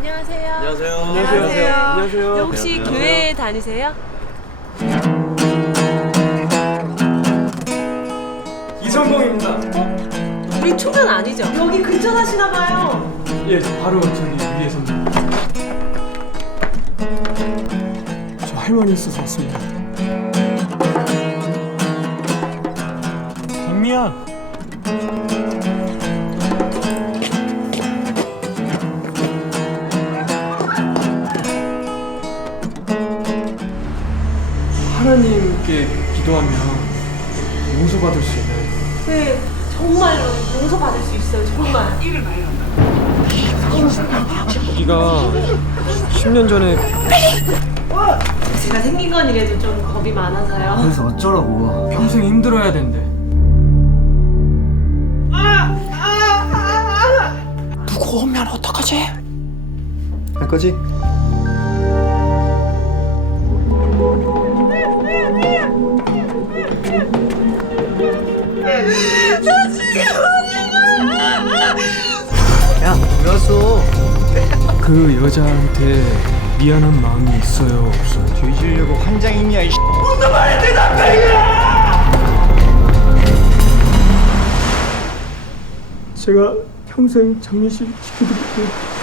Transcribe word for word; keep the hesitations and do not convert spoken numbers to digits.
안녕하세요. 안녕하세요. 안녕하세요. 안녕하세요. 네, 혹시 안녕하세요. 교회 다니세요? 이성봉입니다. 어? 우리 초면 아니죠? 여기 근처 사시나 봐요. 예, 바로 저기 위에서입니다. 저 할머니 있어서 왔습니다. 장미야. 하나님께 기도하면 용서받을 수 있나요? 네, 정말로 용서받을 수 있어요. 정말. 여기가 십 년 전에 제가 생긴 건 이래도 좀 겁이 많아서요. 그래서 어쩌라고. 평생 힘들어야 된대. 누구 오면 어떡하지? 할 거지? 야, 왜 왔어? 그 여자한테 미안한 마음이 있어요, 없어요? 뒤지려고 환장이냐 이 제가 평생 장례식 시켜드릴게요.